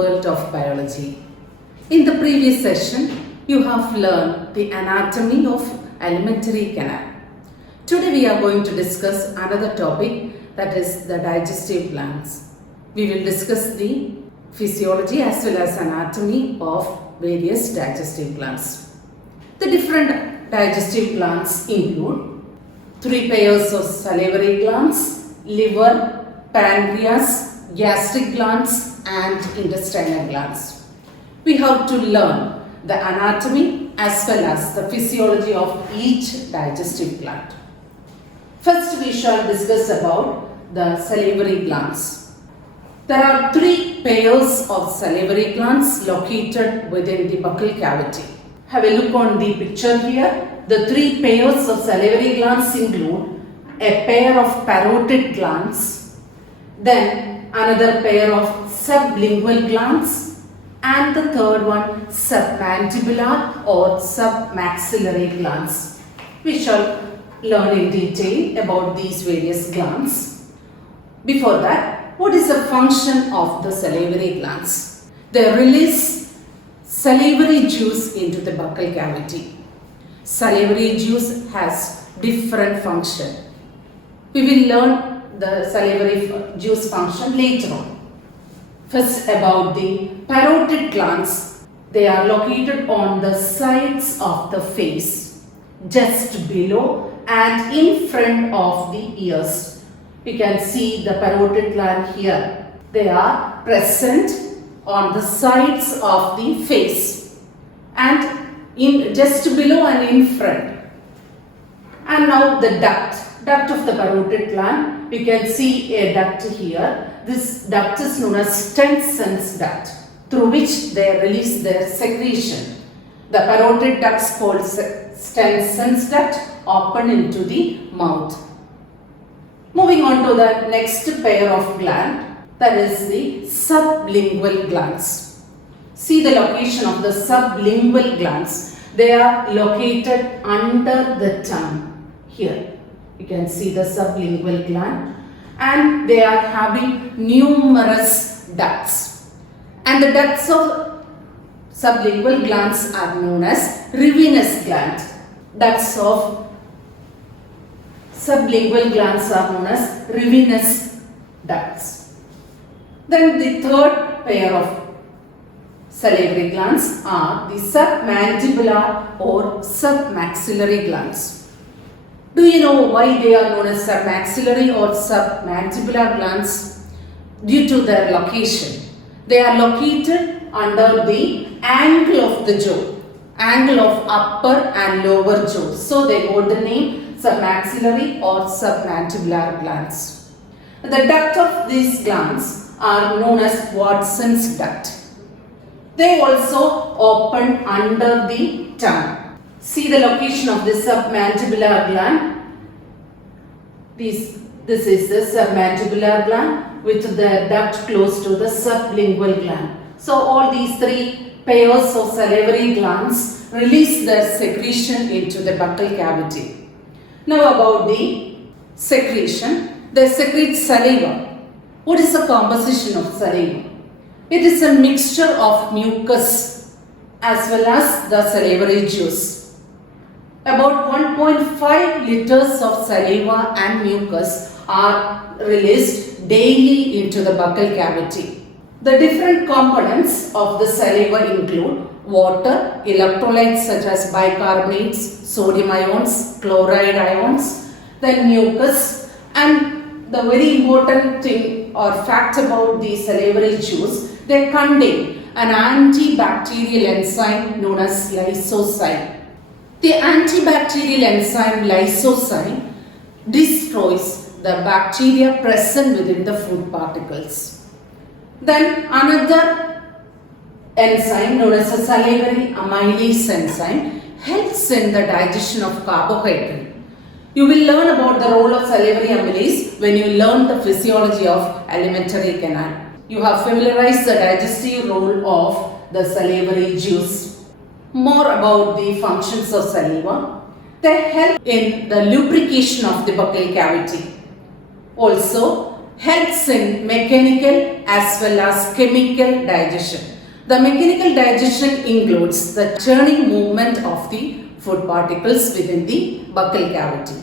world of biology. In the previous session, you have learned the anatomy of alimentary canal. Today we are going to discuss another topic, that is the digestive glands. We will discuss the physiology as well as anatomy of various digestive glands. The different digestive glands include 3 pairs of salivary glands, liver, pancreas, gastric glands and intestinal glands. We have to learn the anatomy as well as the physiology of each digestive gland. First we shall discuss about the salivary glands. There are 3 pairs of salivary glands located within the buccal cavity. Have a look on the picture here. The 3 pairs of salivary glands include a pair of parotid glands, then another pair of sublingual glands, and the third one submandibular or submaxillary glands. We shall learn in detail about these various glands. Before that, what is the function of the salivary glands? They release salivary juice into the buccal cavity. Salivary juice has different function. We will learn the salivary juice function later on. First, about the parotid glands. They are located on the sides of the face, just below and in front of the ears. You can see the parotid gland here. They are present on the sides of the face and just below and in front. And now the duct of the parotid gland. You can see a duct here. This duct is known as Stenson's duct, through which they release their secretion. The parotid ducts called Stenson's duct open into the mouth. Moving on to the next pair of gland, that is the sublingual glands. See the location of the sublingual glands. They are located under the tongue here. You can see the sublingual gland, and they are having numerous ducts. And the ducts of sublingual glands are known as Rivinus gland. Ducts of sublingual glands are known as Rivinus ducts. Then the third pair of salivary glands are the submandibular or submaxillary glands. Do you know why they are known as submaxillary or submandibular glands? Due to their location. They are located under the angle of the jaw, angle of upper and lower jaw. So they got the name submaxillary or submandibular glands. The duct of these glands are known as Watson's duct. They also open under the tongue. See the location of the submandibular gland. This is the submandibular gland with the duct close to the sublingual gland. So all these 3 pairs of salivary glands release their secretion into the buccal cavity. Now about the secretion. They secrete saliva. What is the composition of saliva? It is a mixture of mucus as well as the salivary juice. About 1.5 liters of saliva and mucus are released daily into the buccal cavity. The different components of the saliva include water, electrolytes such as bicarbonates, sodium ions, chloride ions, then mucus, and the very important thing or fact about the salivary juice, they contain an antibacterial enzyme known as lysozyme. The antibacterial enzyme lysozyme destroys the bacteria present within the food particles. Then another enzyme known as a salivary amylase enzyme helps in the digestion of carbohydrate. You will learn about the role of salivary amylase when you learn the physiology of alimentary canal. You have familiarized the digestive role of the salivary juice. More about the functions of saliva. They help in the lubrication of the buccal cavity. Also helps in mechanical as well as chemical digestion. The mechanical digestion includes the churning movement of the food particles within the buccal cavity.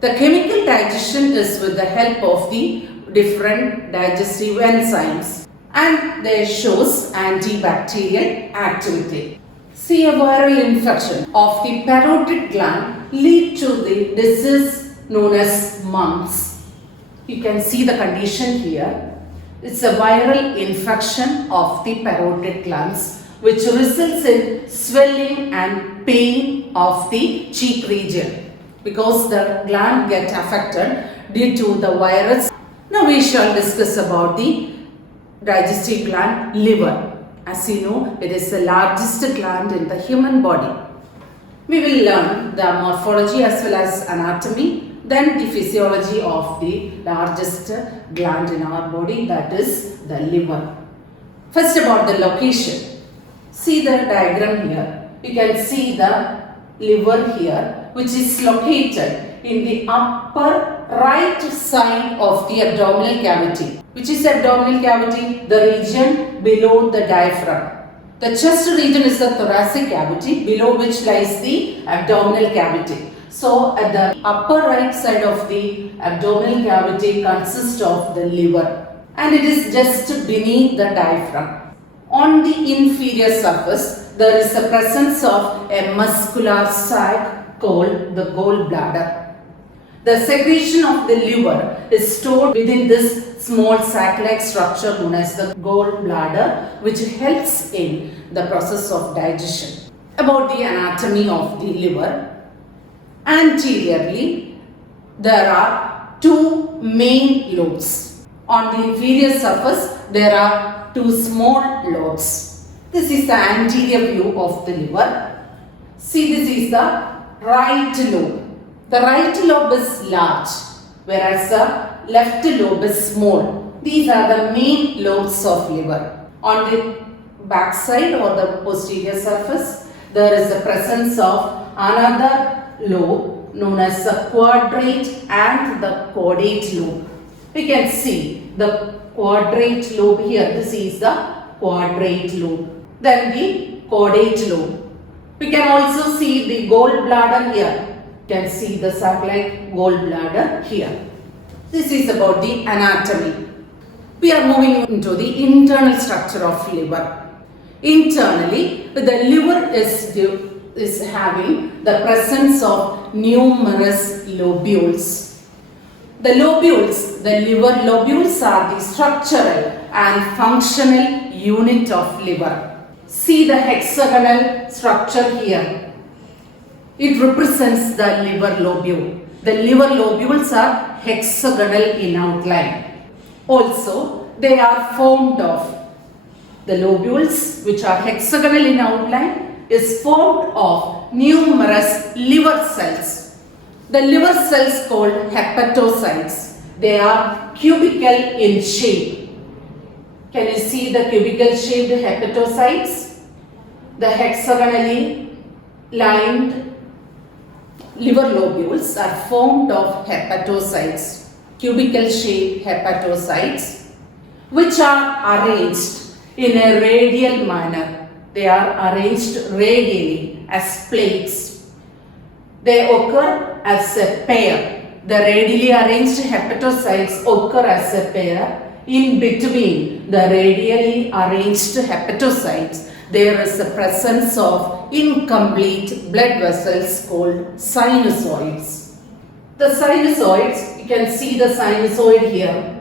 The chemical digestion is with the help of the different digestive enzymes, and they shows antibacterial activity. See, a viral infection of the parotid gland lead to the disease known as mumps. You can see the condition here. It's a viral infection of the parotid glands which results in swelling and pain of the cheek region because the gland gets affected due to the virus. Now we shall discuss about the digestive gland, liver. As you know, it is the largest gland in the human body. We will learn the morphology as well as anatomy, then the physiology of the largest gland in our body, that is the liver. First, about the location. See the diagram here. You can see the liver here, which is located in the upper right side of the abdominal cavity. Which is abdominal cavity? The region below the diaphragm. The chest region is the thoracic cavity, below which lies the abdominal cavity. So, at the upper right side of the abdominal cavity consists of the liver, and it is just beneath the diaphragm. On the inferior surface, there is a presence of a muscular sac called the gallbladder. The secretion of the liver is stored within this small sac-like structure known as the gallbladder, which helps in the process of digestion. About the anatomy of the liver. Anteriorly, there are two main lobes. On the inferior surface, there are two small lobes. This is the anterior view of the liver. See, this is the right lobe. The right lobe is large, whereas the left lobe is small. These are the main lobes of liver. On the back side or the posterior surface, there is the presence of another lobe known as the quadrate and the caudate lobe. We can see the quadrate lobe here. This is the quadrate lobe. Then the caudate lobe. We can also see the gallbladder here. You can see the sac-like gallbladder here. This is about the anatomy. We are moving into the internal structure of liver. Internally, the liver is having the presence of numerous lobules. The lobules, the liver lobules are the structural and functional unit of liver. See the hexagonal structure here. It represents the liver lobule. The liver lobules are hexagonal in outline. Also, they are formed of the lobules, which are hexagonal in outline, is formed of numerous liver cells. The liver cells called hepatocytes. They are cubical in shape. Can you see the cubical shaped hepatocytes? The hexagonally lined liver lobules are formed of hepatocytes, cubical shaped hepatocytes, which are arranged in a radial manner. They are arranged radially as plates. They occur as a pair. The radially arranged hepatocytes occur as a pair. In between the radially arranged hepatocytes, there is a presence of incomplete blood vessels called sinusoids. The sinusoids, you can see the sinusoid here.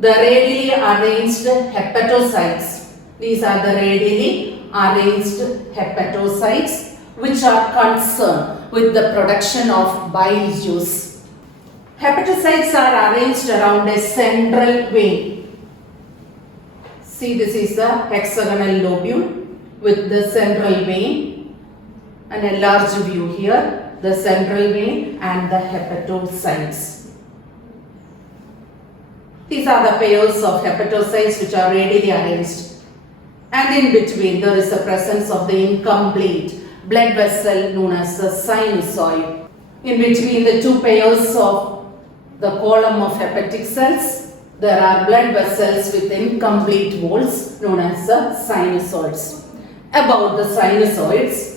The radially arranged hepatocytes. These are the radially arranged hepatocytes which are concerned with the production of bile juice. Hepatocytes are arranged around a central vein. See, this is the hexagonal lobule with the central vein and a large view here, the central vein and the hepatocytes. These are the pairs of hepatocytes which are radially arranged. And in between there is the presence of the incomplete blood vessel known as the sinusoid. In between the two pairs of the column of hepatic cells. There are blood vessels with incomplete walls known as the sinusoids. About the sinusoids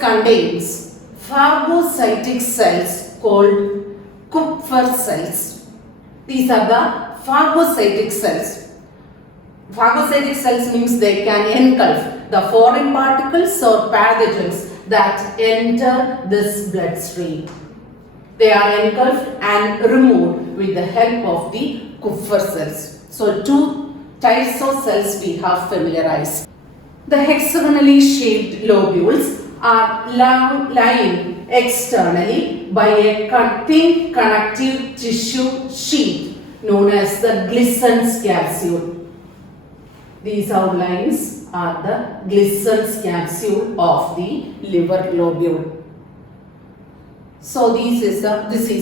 contains phagocytic cells called Kupffer cells. These are the phagocytic cells. Phagocytic cells means they can engulf the foreign particles or pathogens that enter this bloodstream. They are engulfed and removed with the help of the Kupffer cells. So, two types of cells we have familiarized. The hexagonally shaped lobules are lying externally by a thin connective tissue sheath known as the Glisson's capsule. These outlines are the Glisson's capsule of the liver lobule. So this is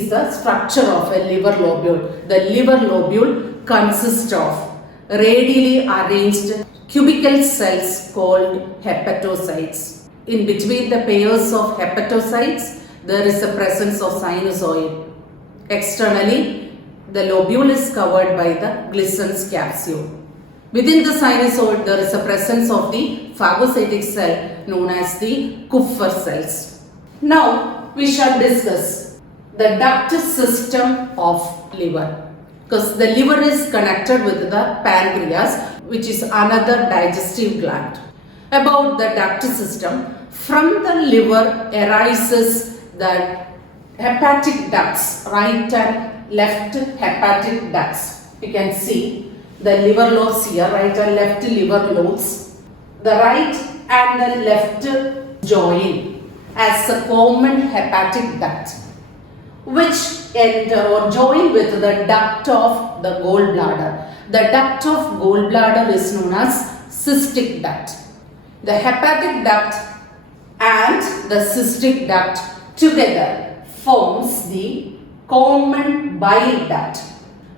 the structure of a liver lobule. The liver lobule consists of radially arranged cubical cells called hepatocytes. In between the pairs of hepatocytes, there is a presence of sinusoid. Externally, the lobule is covered by the Glisson's capsule. Within the sinusoid, there is a presence of the phagocytic cell known as the Kupffer cells. Now, we shall discuss the duct system of liver, because the liver is connected with the pancreas, which is another digestive gland. About the duct system, from the liver arises the hepatic ducts, right and left hepatic ducts. You can see the liver lobes here, right and left liver lobes. The right and the left join as a common hepatic duct, which enter or join with the duct of the gallbladder. The duct of gallbladder is known as cystic duct. The hepatic duct and the cystic duct together forms the common bile duct.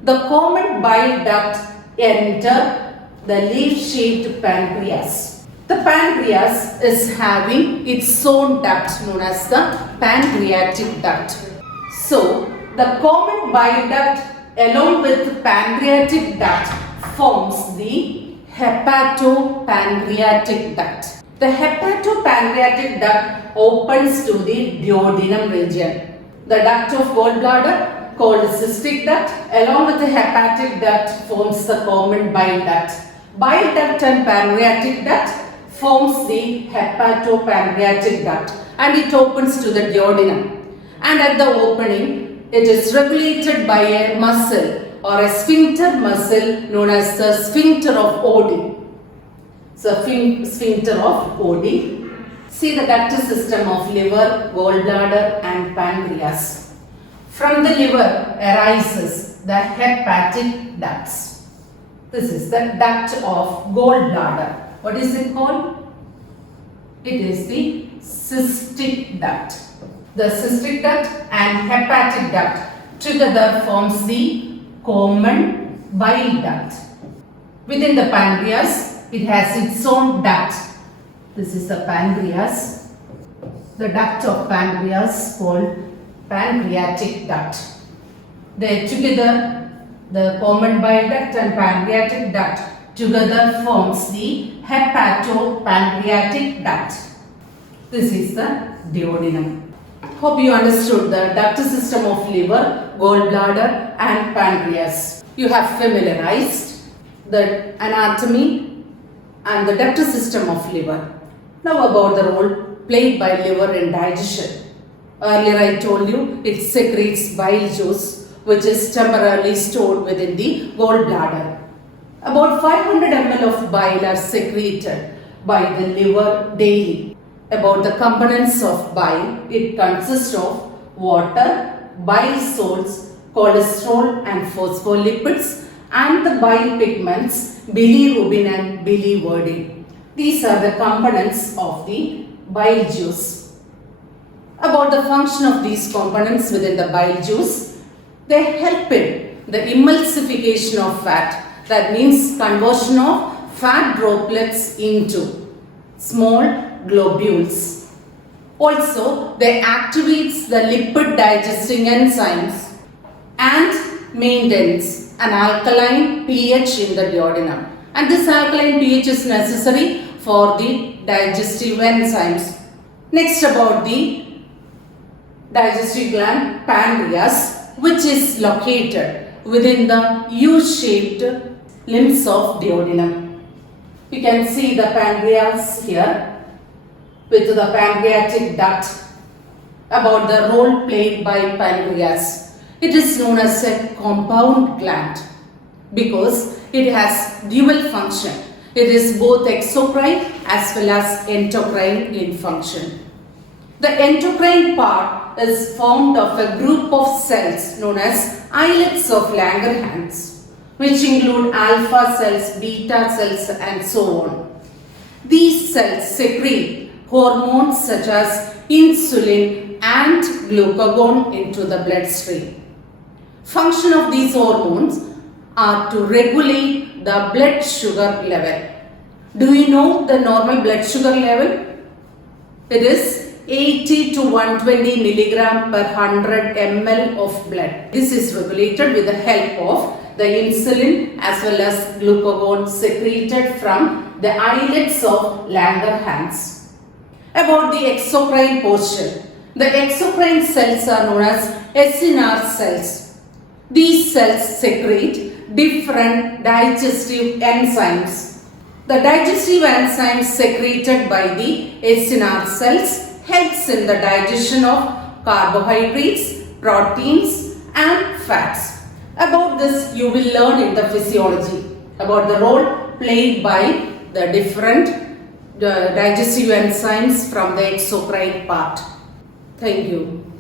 The common bile duct enter the leaf-shaped pancreas. The pancreas is having its own duct known as the pancreatic duct. So, the common bile duct along with the pancreatic duct forms the hepatopancreatic duct. The hepatopancreatic duct opens to the duodenum region. The duct of gallbladder called cystic duct along with the hepatic duct forms the common bile duct. Bile duct and pancreatic duct forms the hepatopancreatic duct and it opens to the duodenum. And at the opening, it is regulated by a muscle or a sphincter muscle known as the sphincter of Oddi. So, sphincter of Oddi. See the duct system of liver, gallbladder and pancreas. From the liver arises the hepatic ducts. This is the duct of gallbladder. What is it called? It is the cystic duct. The cystic duct and hepatic duct together forms the common bile duct. Within the pancreas, it has its own duct. This is the pancreas. The duct of pancreas called pancreatic duct. They together, the common bile duct and pancreatic duct together forms the hepatopancreatic duct. This is the duodenum. Hope you understood the duct system of liver, gallbladder and pancreas. You have familiarized the anatomy and the duct system of liver. Now about the role played by liver in digestion. Earlier I told you it secretes bile juice which is temporarily stored within the gallbladder. About 500 ml of bile are secreted by the liver daily. About the components of bile, it consists of water, bile salts, cholesterol and phospholipids and the bile pigments bilirubin and biliverdin. These are the components of the bile juice. About the function of these components within the bile juice, they help in the emulsification of fat. That means conversion of fat droplets into small globules. Also, they activate the lipid digesting enzymes and maintains an alkaline pH in the duodenum. And this alkaline pH is necessary for the digestive enzymes. Next, about the digestive gland pancreas, which is located within the U-shaped limbs of duodenum. You can see the pancreas here with the pancreatic duct. About the role played by pancreas. It is known as a compound gland because it has dual function. It is both exocrine as well as endocrine in function. The endocrine part is formed of a group of cells known as islets of Langerhans, which include alpha cells, beta cells and so on. These cells secrete hormones such as insulin and glucagon into the bloodstream. Function of these hormones are to regulate the blood sugar level. Do you know the normal blood sugar level? It is 80 to 120 milligram per 100 ml of blood. This is regulated with the help of the insulin as well as glucagon secreted from the islets of Langerhans. About the exocrine portion. The exocrine cells are known as acinar cells. These cells secrete different digestive enzymes. The digestive enzymes secreted by the acinar cells helps in the digestion of carbohydrates, proteins and fats. About this you will learn in the physiology about the role played by the different digestive enzymes from the exocrine part. Thank you.